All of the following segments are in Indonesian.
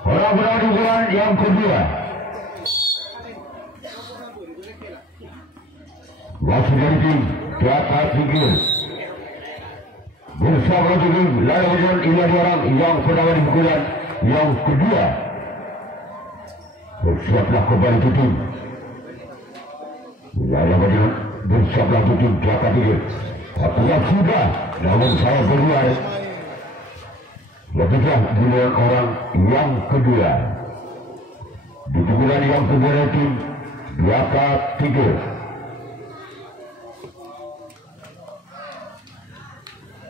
Orang berada yang kedua. Masih dari tim Jaka Tinggi. Bersama tim lawan ini orang yang pertama di pukulan yang kedua. Bersiaplah kembali tim. Lawan bersiaplah tim Jaka Tinggi. Apakah sudah? Namun saya berdua. Lebihlah giliran orang yang kedua. Di pukulan yang kedua tim Jaka Tinggi.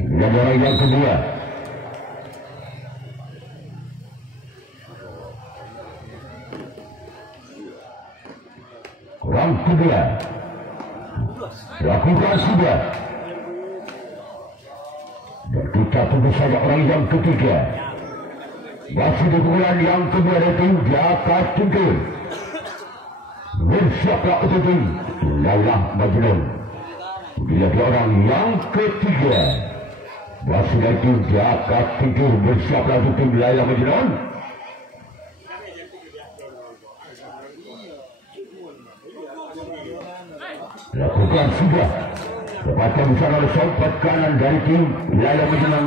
Dan orang yang kedua. Orang kedua. Lakukan sudah. Dan kita tunggu saja orang yang ketiga. Masih di bulan yang kedua dari Jaka Tinggi. Bersiaplah untuk tim Laila Majnun. Bila dia orang yang ketiga. Masih dari tim Jaka Tinggi. Bersiaplah untuk tim Laila Majnun. Lakukan sudah. Lepaskan besar oleh sompat kanan dari tim Laila Majnun.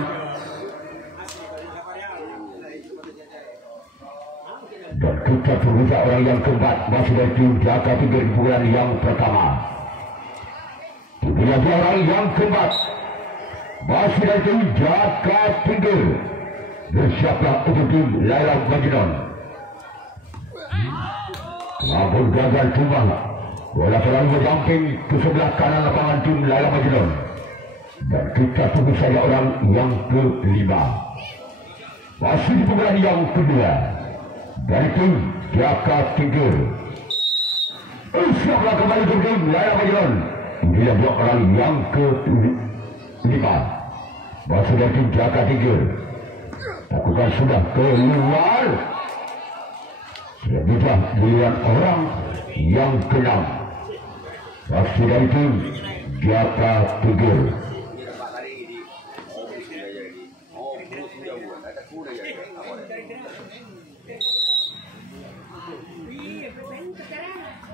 Dan kita tunggu orang yang keempat. Masih dari tim Jaka Tinggi di bulan yang pertama. Bila orang yang keempat. Masih dari tim Jaka Tinggi. Bersiaplah untuk tim Laila Majnun. Namun gagal tumbang. Bola selalu berjumping ke sebelah kanan lapangan tim Laila Majnun. Dan kita tunggu saja orang yang kelima. Masih di pukulan yang kedua. Dari tim Jaka Tinggi. Siaplah kembali ke tim Laila Majnun. Bila dua orang yang kelima. Masih dari tim Jaka Tinggi. Lakukan sudah keluar. Sudah giliran orang yang keenam. Masih dari tim Jaka Tinggi.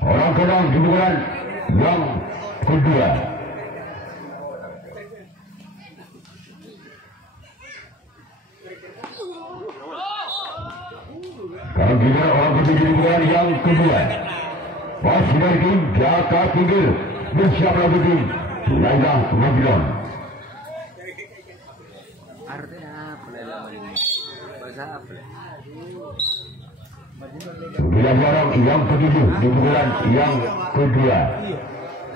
Orang keenam di bulan yang kedua. Kalau kita orang ketujuh di bulan yang kedua. Masih dari tim Jaka Tinggi. Bersiaplah untuk tim Laila Majnun. Bila orang yang ketujuh di bulan yang kedua.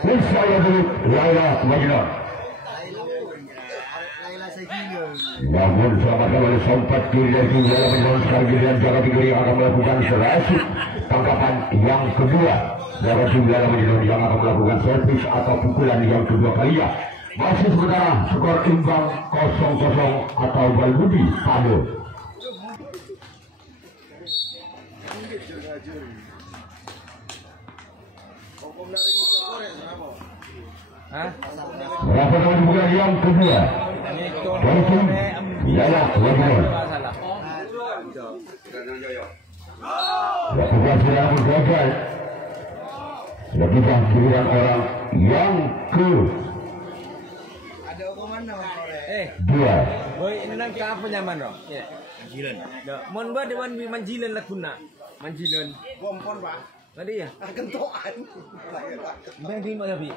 Bersiaplah untuk tim Laila Majnun. Namun selamatkan oleh sompat kiri dari tim Laila Majnun. Sekarang giliran Jaka Tinggi yang akan melakukan serasi tangkapan yang kedua. Dari tim Laila Majnun yang akan melakukan servis atau pukulan yang kedua kalinya. Masih sementara skor imbang 0-0 atau Balbudi Pado. Berapa tahun bulan yang kedua dari tim Laila Majnun. Lakukan sudah gagal. Lebihlah giliran orang yang ke dua. Boy ini nang apa nyaman dong? Ya. Manjilan. Mon ba di manjilan lah kuna. Manjilan. Kompon pak. Tadi ya. Kentokan. Bang di mana bi?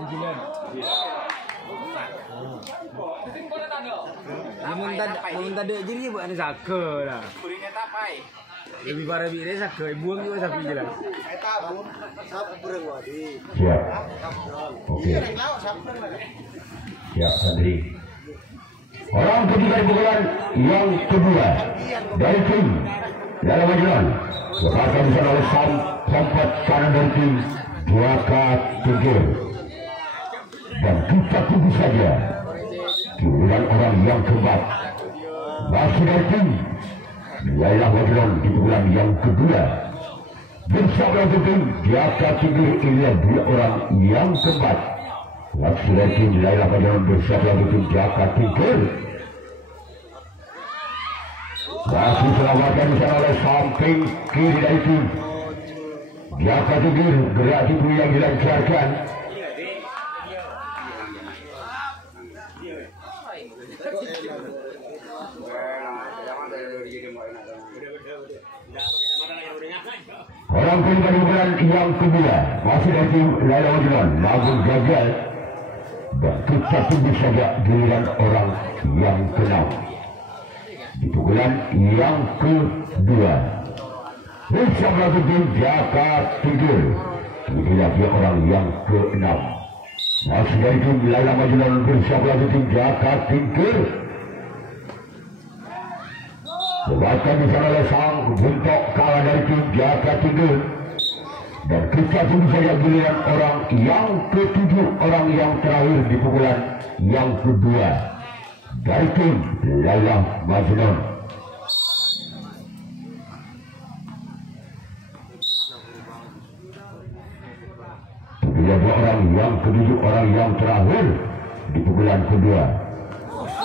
Manjilan. Mun tadi jadi buat ada saka lah. Kurinya tapai. Lebih parah bi dia saka buang juga sapi jelas. Eta buang sapi burung wadi. Siap. Oke. Siap Sandri. Orang ketiga di bulan yang kedua dari tim Laila Majnun. Lepaskan bisa oleh sompat kanan dari tim Jaka Tinggi. Dan kita tunggu saja giliran orang yang keempat. Masih dari tim Laila Majnun di bulan yang kedua. Bersama dengan tim Jaka Tinggi inilah dua orang yang keempat. Masih dari tim Laila Majnun bersama dengan tim Jaka Tinggi. Masih selamatkan di sana oleh samping kiri dari tim Jaka Tingkir. Gerak itu yang dilancarkan. Orang kembali bulan yang kedua masih dari tim Laila Wajilan, namun gagal. Dan kita tunggu saja giliran orang yang ke-6 di pukulan yang kedua. Bersama tim Jaka Tingkir. Inilah dia orang yang ke-6 masih dari tim Laila Wajilan bersama tim Jaka Tingkir. Bahkan di sana oleh sang bentuk kalah dari tim Jaka Tingkir. Dan kita tunggu saja giliran orang yang ke-7, orang yang terakhir di pukulan yang kedua dari tim Laila Majnun. Bila orang yang ke-7, orang yang terakhir di pukulan kedua.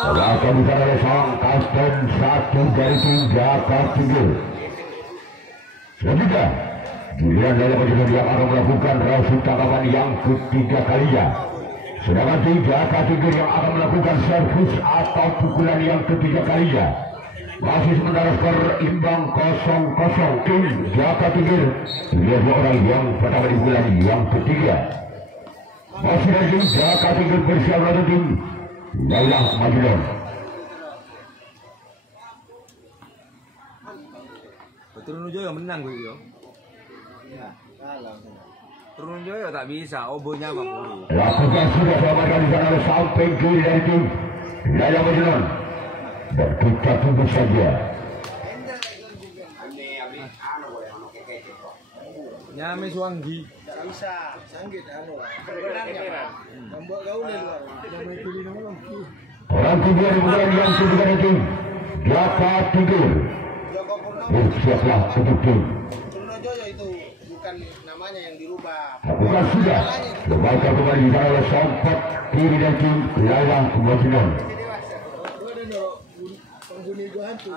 Akan bisa oleh sang kapten 1 dari tim Jaka Tingkir. Selanjutnya giliran Laila Majnun yang akan melakukan rasul tangkapan yang ketiga kalinya. Sedangkan tim Jaka Tingkir yang akan melakukan servis atau pukulan yang ketiga kalinya. Masih sementara skor imbang 0-0 tim Jaka Tingkir. Lihat dua orang yang pertama di bulan yang ketiga. Masih dari tim Jaka Tingkir bersiap lalu tim Laila Majnun. Turun Joyo menang gue yo. Turun Joyo tak bisa, obonya mah boleh. Lakukan sudah selamatkan di sana sampai kiri dari tim Laila Majnun. Dan kita tunggu saja. Nyame Suanggi. Tak bisa, sanggit anu. Membuat gaul di luar. Nyame pilih nama. Orang kedua di bulan yang ketiga dari tim Jaka Tingkir. Bersiaplah untuk tim. Joyo itu bukan namanya yang dirubah. Lakukan sudah. Lembaga kembali di sana oleh sompat kiri dari tim Laila Majnun. Penghuni gua hantu.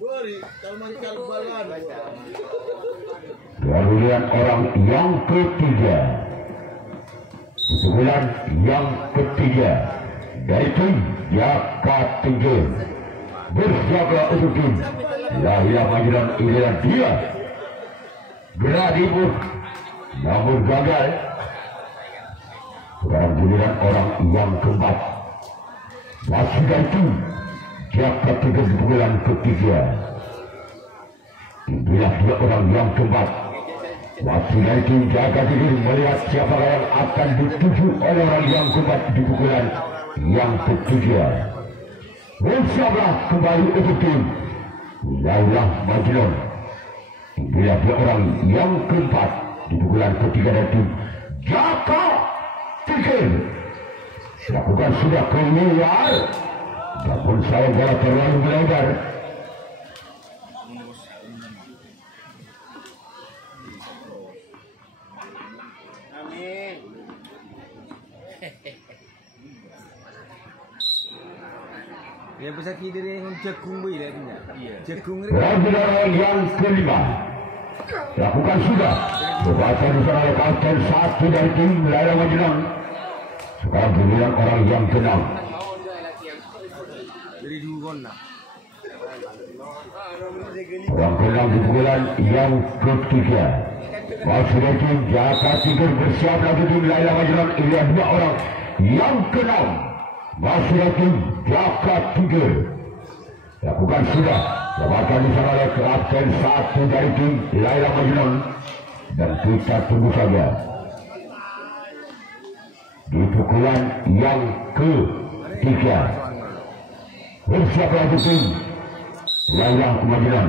Gori, Salman Kalbalan. Kemudian orang yang ketiga di bulan yang ketiga dari tim Jaka Tingkir. Bersiaplah untuk tim Laila Majnun. Inilah dia. Gerak ribut namun gagal. Sekarang giliran orang yang keempat masih dari tim Jaka Tingkir di bulan ketiga. Inilah dia orang yang keempat masih dari tim Jaka Tingkir. Melihat siapa yang akan dituju oleh orang yang keempat di pukulan yang ketiga. Bersiaplah kembali untuk tim Laila Majnun. Inilah dia orang yang keempat di pukulan ketiga dari tim Jaka Tingkir. Lakukan sudah keluar. Namun saya bola terlalu melebar. Amin. Yang besar kiri dengan jagung boy dah punya. Jagung ni. Orang yang kelima. Lakukan sudah. Berbaca di sana oleh kapten 1 dari tim Laila Majnun. Sekarang giliran orang yang ke-6. Dari dua nak. Orang ke-6 di bulan yang ketiga. Masih dari tim Jaka Tingkir. Bersiap lagi tim Laila Majnun. Ini dua orang yang ke-6. Masih dari tim Jaka Tingkir. Lakukan sudah. Lakukan di sana oleh kapten 1 dari tim Laila Majnun. Dan kita tunggu saja. Di pukulan yang ketiga. Bersiap lagi tim Laila Majnun.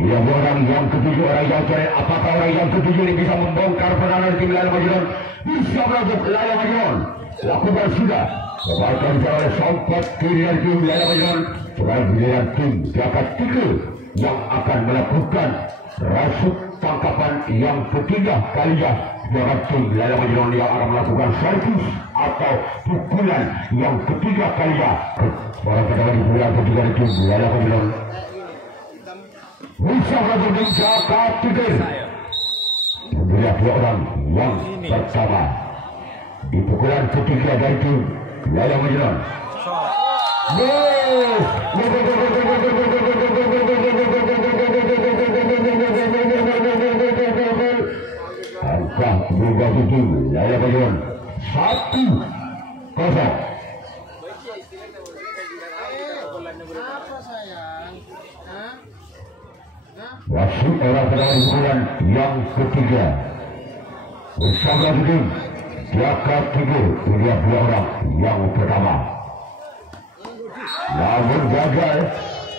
Dia orang yang ketujuh, orang yang terakhir. Apakah orang yang ketujuh ini bisa membongkar peranan tim Laila Majnun? Bersiap lagi Laila Majnun. Lakukan sudah. Kebaikan bisa oleh sompat kiri dari tim Laila Majnun. Sekarang giliran tim Jaka Tingkir yang akan melakukan rasuk tangkapan yang ketiga kalinya buat tim Laila Majnun yang akan melakukan servis atau pukulan yang ketiga kalinya. Orang pertama di pukulan ketiga di tim Laila Majnun. Bisa melakukan jaka tiga. Melihat dua orang yang pertama di pukulan ketiga dari tim Laila Majnun. Angka berubah itu Laila Majnun 1-0. Wasit orang pertama di pukulan yang ketiga bersama tim jaka tiga. Ini dua orang yang pertama. Namun gagal.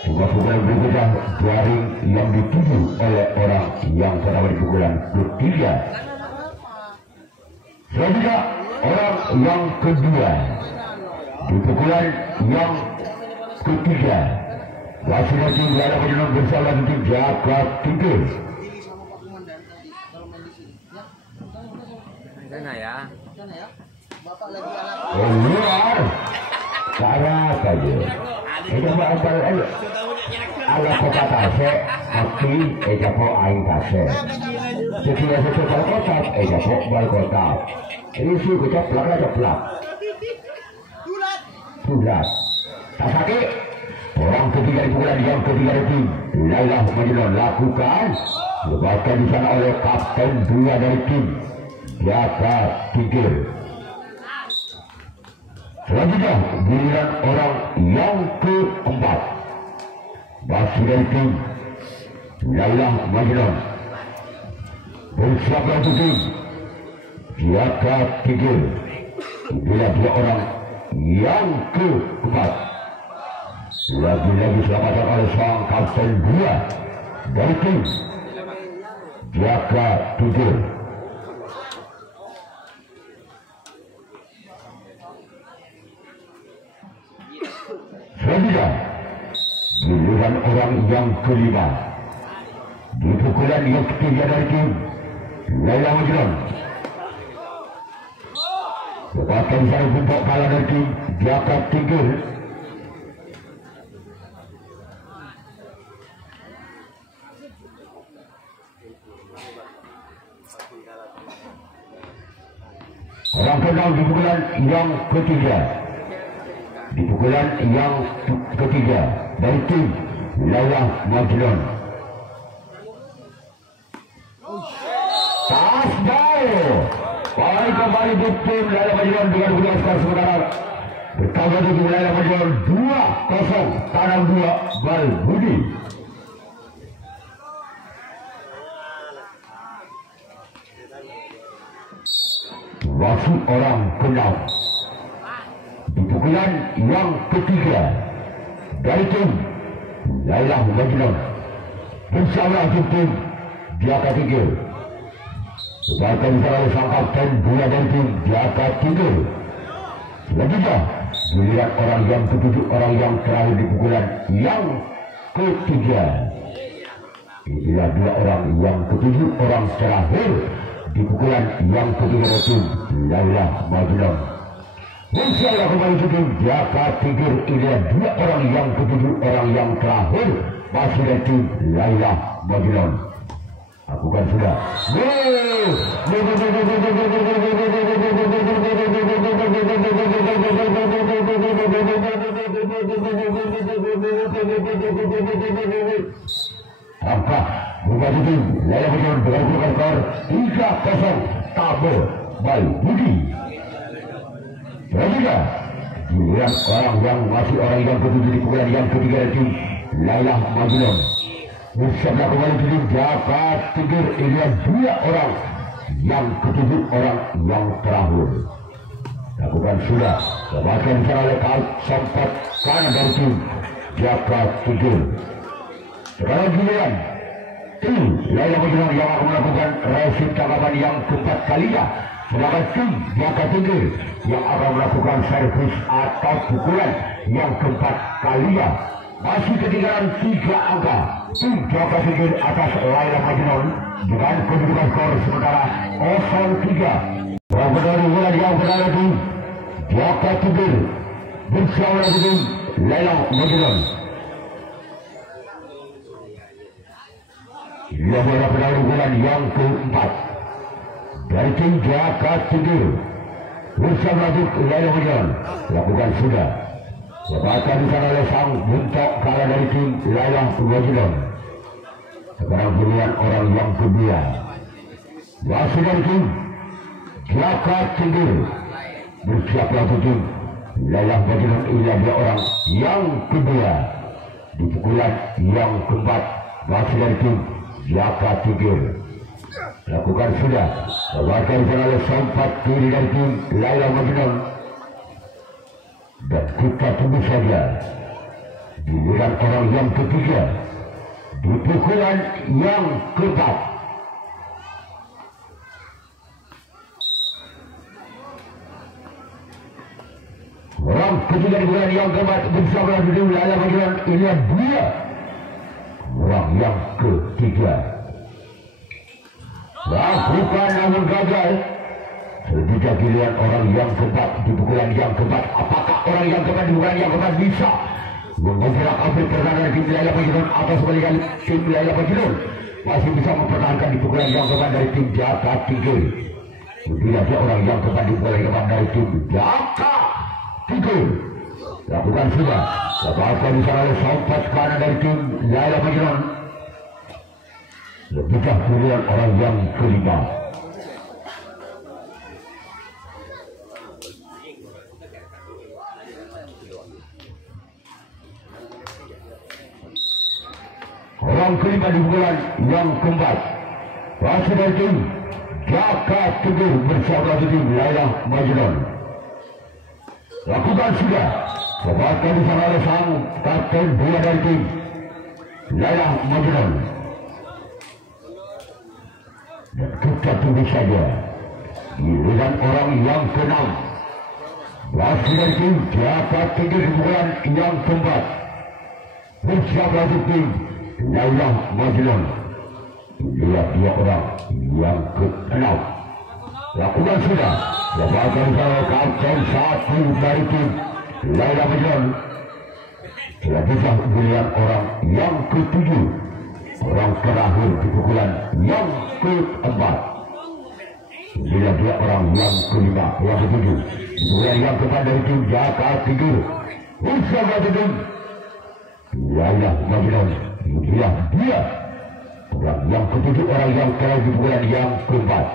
Pukulan berikutnya jaring yang dituju oleh orang yang pertama di pukulan ketiga. Selanjutnya orang yang kedua di pukulan yang ketiga. Wasit tim Laila Majnun bersama tim jaka tiga. Sana ya. Keluar cara saja. Itu apa aja. Ala kota tase, hati ejapo aing tase. Sekian sekitar kota ejapo bal kota. Ini sih kita plak. Tulas. Tak sakit. Orang ketiga di pukulan yang ketiga itu Laila Majnun lakukan. Lepaskan di sana oleh kapten 2 dari tim jaka tiga. Selanjutnya giliran orang yang keempat. Masih dari tim Laila Majnun bersiap untuk tim jaka tiga. Bila dua orang yang keempat. Lagi-lagi selamatkan oleh sang kapten 2 dari tim jaka tiga. Selanjutnya giliran orang yang kelima di pukulan yang ketiga dari tim Laila Majnun. Lepaskan saya untuk kalah dari tim jaka tiga. Orang kenal di pukulan yang ketiga. Di pukulan yang ketiga dari tim Laila Majnun. Touchdown. Baik kembali di tim Laila Majnun dengan pukulan skor sementara. Bertambah di tim Laila Majnun 2-0. Tanam 2 Bal Budi. Wasit orang kenal di pukulan yang ketiga dari tim Laila Majnun bersama tim jaka tiga. Sebagai salah sang kapten 2 dari tim jaka tiga. Selanjutnya giliran orang yang ketujuh, orang yang terakhir di pukulan yang ketiga. Inilah 2 orang yang ketujuh, orang terakhir di pukulan yang ketiga dari tim Laila Majnun. Insyaallah kembali ke tim jaka tiga. Ini 2 orang yang ketujuh, orang yang terakhir masih dari tim Laila Majnun. Aku kan sudah. Angka berubah tim Laila Majnun dengan pukulan skor 3-0 Tabel Bal Budi. Selanjutnya giliran orang yang masih orang yang ketujuh di pukulan yang ketiga dari tim Laila Majnun. Bersama kembali di tim jaka tiga. Ini 2 orang yang ketujuh, orang yang terakhir. Lakukan sudah. Lepaskan di sana oleh sempat kanan dari tim jaka tiga. Sekarang giliran tim Laila Majnun yang akan melakukan resit tangkapan yang keempat kalinya. Sedangkan tim jaka tiga yang akan melakukan servis atau pukulan yang keempat kalinya. Masih ketinggalan 3 angka. Tim jaka tiga atas Laila Majnun dengan kedudukan skor sementara 0-3. Dari bola yang berada di Jaka Tugul bersama dengan Laila Majnun. Ia berada di bola yang keempat dari tim Jaka Tugul bersama dengan Laila Majnun. Lakukan sudah. Lepasan di sana oleh sang buntok kalah dari tim Laila Majnun. Sekarang pilihan orang yang kedua masih dari tim Jaka Tugul bersiaplah tim Laila Majnun. Ia dia orang yang kedua di pukulan yang keempat masih dari tim Jaka Tugul. Lakukan sudah. Lepasan di sana oleh sempat kiri dari tim Laila Majnun. Dan kita tunggu saja giliran orang yang ketiga di pukulan yang keempat. Orang ketiga di pukulan yang keempat bersama dengan Laila Majnun. Ini dia orang yang ketiga. Lakukan namun gagal. Ketika giliran orang yang keempat di pukulan yang keempat, apakah orang yang keempat di pukulan yang keempat bisa menggerak ambil pertahanan tim Laila Majnun atau sebaliknya tim Laila Majnun masih bisa mempertahankan di pukulan yang keempat dari tim Jaka Tugul? Tidak ada orang yang keempat di pukulan yang keempat dari tim Jaka Tugul. Lakukan sudah. Lepaskan di sana oleh sompat kanan dari tim Laila Majnun. Lebihkah giliran orang yang kelima. Orang kelima di pukulan yang keempat masih dari tim Jaka Tugul bersama tim Laila Majnun. Lakukan sudah. Lepaskan di sana oleh sang kapten dua dari tim Laila Majnun. Dan kita tunggu saja giliran orang yang keenam masih dari tim Jaka Tugul di pukulan yang keempat bersama tim Laila Majnun. Lihat dia orang yang ke-6. Lakukan sudah. Lepaskan saya kapten satu dari tim Laila Majnun. Selanjutnya giliran orang yang ke-7. Orang terakhir di pukulan yang ke-4. Lihat dia orang yang ke-5, yang ke-7. Pukulan yang ke-4 dari tim Jaka Tugul bersama tim Laila Majnun. Dia orang yang ketujuh, orang yang terakhir di pukulan yang keempat.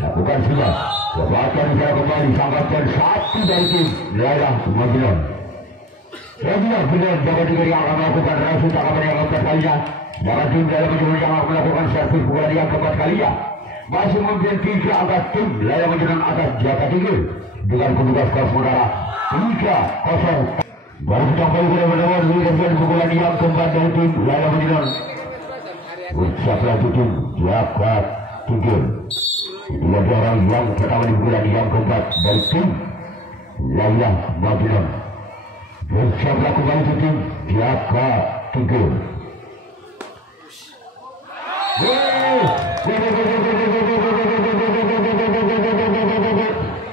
Lakukan sudah. Lepaskan di sana kembali sang kapten satu dari tim Laila Majnun. Selanjutnya benar Jaka Tugul yang akan melakukan rasu tangkapan yang keempat kalinya. Jangan tim Laila Majnun yang akan melakukan servis pukulan yang keempat kalinya. Masih memimpin 3 angka tim Laila Majnun atas Jaka Tugul dengan kedudukan skor sementara 3-0. Baru sampai benar-benar dengan pukulan yang keempat dari tim Laila Majnun. Bersiaplah tim Jaka Tugul. Inilah dia orang yang pertama di pukulan yang keempat dari tim Laila Majnun. Bersiaplah kembali tim Jaka Tugul.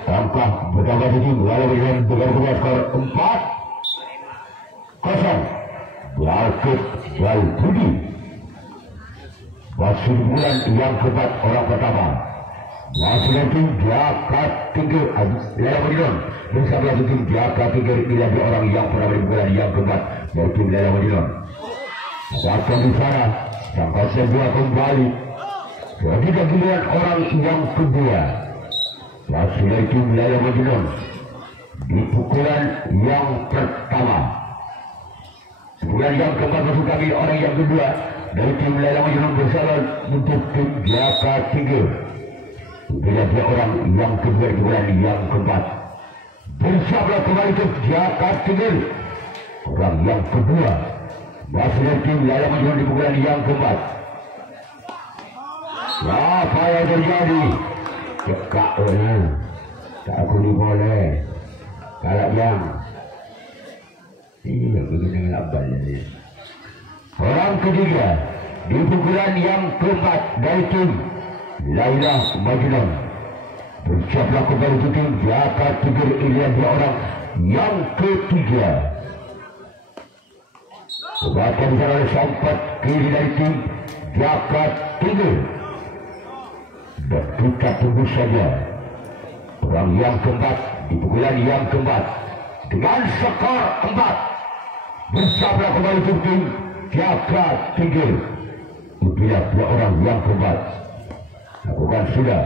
Angka bertambah tim Laila Majnun dengan kedudukan skor 4-0. Yakub Walbudi masih di bulan yang keempat orang pertama. Masih nanti Jaka Tugul Laila Majnun bersama tim Jaka Tugul. Bila di orang yang pertama di bulan yang keempat dari tim Laila Majnun. Akan di sana sampai sebuah kembali. Ketika giliran orang yang kedua masih dari tim Laila Majnun di pukulan yang pertama. Pukulan yang keempat masuk kami orang yang kedua dari tim Laila Majnun bersama untuk tim Jaka Tugul. Bila dia orang yang kedua di bulan yang keempat bersama kembali ke Jaka Tugul. Orang yang kedua masih dari tim Laila Majnun di pukulan yang keempat. Apa yang terjadi? Cekak tak aku ni boleh. Kalau yang ini yang begini dengan abal ini. Orang ketiga di pukulan yang keempat dari tim Laila Majnun. Bersiaplah kembali tim Jaka Tigger. Ini dua orang yang ketiga. Bahkan sana sempat kiri dari tim Jaka Tigger. Dan kita tunggu saja orang yang keempat di pukulan yang keempat dengan skor 4. Bersiaplah kembali tim Jaka Tigger. Itulah dua orang yang keempat. Lakukan sudah.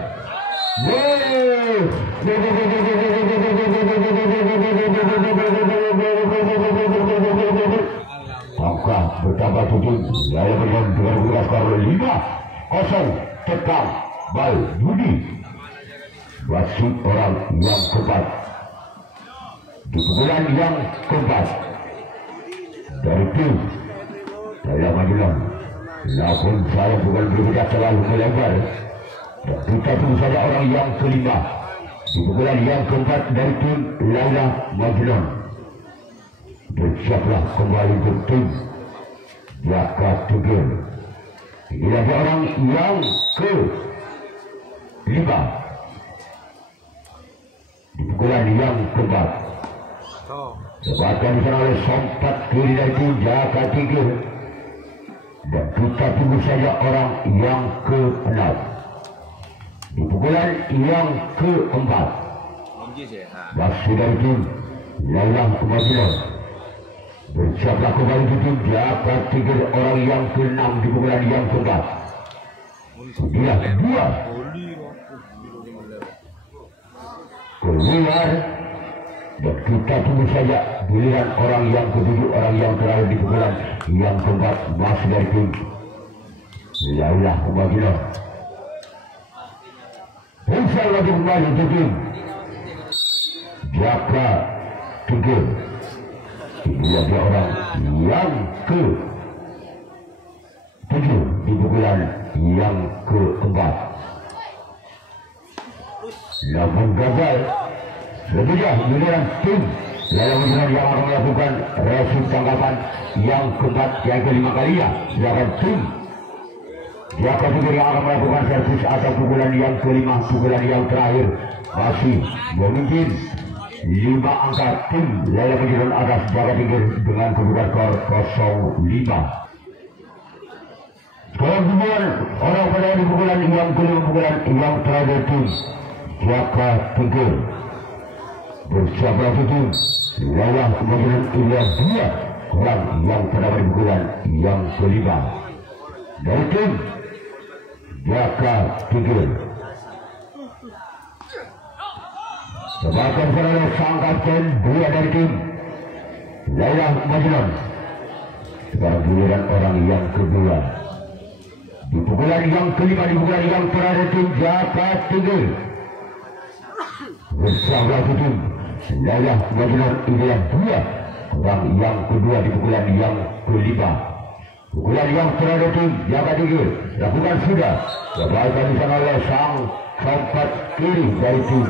Angka bertambah tujuh. Saya berikan dengan skor 5-0. Tetap Bal Budi. Wasit orang yang keempat di pukulan yang keempat dari tim Laila Majnun. Namun saya bukan berbicara terlalu melebar. Dan kita tunggu saja orang yang kelima di pukulan yang keempat dari tim Laila Majnun. Bersiaplah kembali untuk tim Jaka Tigger. Inilah orang yang ke-5 di pukulan yang keempat. Dapatkan disana oleh sempat kiri dari tim Jaka Tigger. Dan kita tunggu saja orang yang ke-6 di pukulan yang ke-4. Masih dari tim Laila Majnun. Bersiaplah kembali di tim Jaka Tigger. Orang yang ke-6 di pukulan yang ke-4. Inilah 2 keluar. Dan kita tunggu saja giliran orang yang ke-7, orang yang terakhir di pukulan yang keempat. Masih dari tim Laila Majnun. Usai lagi kembali untuk tim Jaka Tigger. Inilah dia orang yang ke-7 di pukulan yang keempat. Namun gagal. Lebihnya giliran tim Laila Majnun yang akan melakukan reaksi tanggapan yang keempat, yang kelima kalinya. Sedangkan tim Jaka Tigger yang akan melakukan servis atau pukulan yang kelima, pukulan yang terakhir. Masih memimpin 5 angka tim Laila Majnun atas Jaka Tigger dengan kedudukan skor 0-5. Skor hubungan orang pada di pukulan yang kelima, pukulan yang terakhir tim Jaka Tigger. Bersiaplah tim Laila Majnun. Ini 2 orang yang terdapat di pukulan yang kelima dari tim Jaka Tigger. Sebagai saudara sang kapten 2 dari tim Laila Majnun. Sekarang giliran orang yang kedua di pukulan yang kelima, di pukulan yang terakhir tim Jaka Tigger. Bersiaplah tim Laila Majnun. Inilah 2 orang yang kedua di pukulan yang kelima. Pukulan yang terakhir tim Jaka Tigger. Lakukan sudah. Dapatkan di sana oleh sang sempat kiri dari tim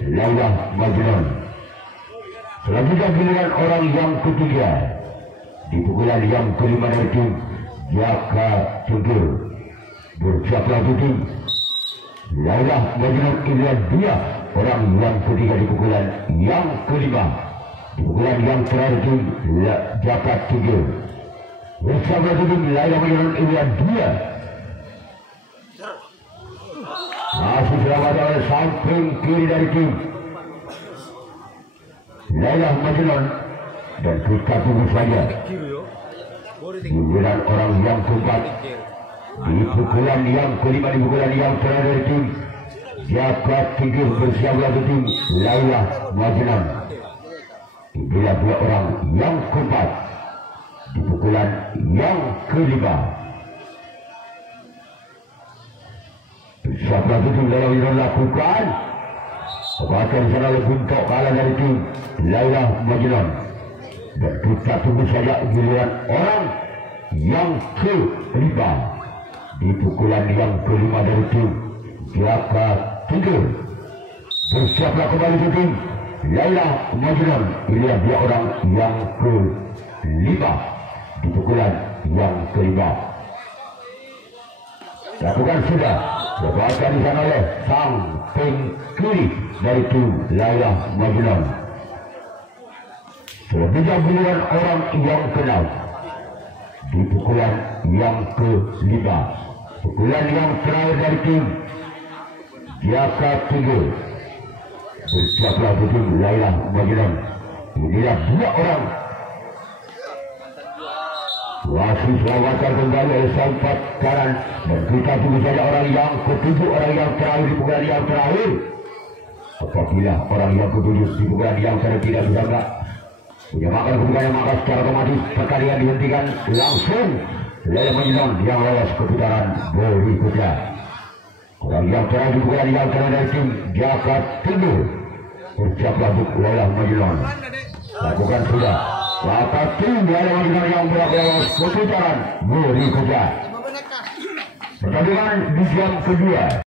Laila Majnun. Selanjutnya giliran orang yang ketiga di pukulan yang kelima dari tim Jaka Tigger. Bersiaplah tim Laila Majnun. Inilah 2 orang yang ketiga di pukulan yang kelima. Di pukulan yang terakhir tim Jaka Tigger. Bersiaplah tim Laila Majnun. Inilah 2. Masih selamat oleh samping kiri dari tim Laila Majnun. Dan kita tunggu saja giliran orang yang keempat di pukulan yang kelima, di pukulan yang terakhir tim Jaka Tigger. Bersiaplah tim Laila Majnun. Inilah 2 orang yang keempat di pukulan yang kelima. Siapa itu Laila Majnun lakukan. Bahkan sana oleh buntok kalah dari tim Laila Majnun. Dan kita tunggu saja giliran orang yang kelima di pukulan yang kelima dari tim Jaka Tigger. Bersiaplah kembali tim Laila Majnun. Inilah 2 orang yang kelima di pukulan yang kelima. lakukan sudah lepaskan di sana oleh sang ping kiri dari tim Laila Majnun. Selanjutnya giliran orang yang kenal di pukulan yang ke-5, pukulan yang terakhir dari tim Jaka 3. Bersiaplah tim Laila Majnun. Inilah 2 orang wasit selamatkan kembali oleh Sampat kanan, dan kita tunggu saja orang yang ke-7, orang yang terakhir di pukulan yang terakhir. Apabila orang yang ke-7 di pukulan yang terakhir tidak bisa menyamakan kedudukannya, maka secara otomatis pertandingan dihentikan langsung. Laila Majnun yang lolos ke putaran berikutnya. Orang yang terakhir di pukulan yang terakhir dari tim Jaka Timur. Bersiaplah untuk Laila Majnun. Lakukan sudah. Maka tim Laila Majnun yang lolos ke putaran berikutnya. Pertandingan di jam kedua.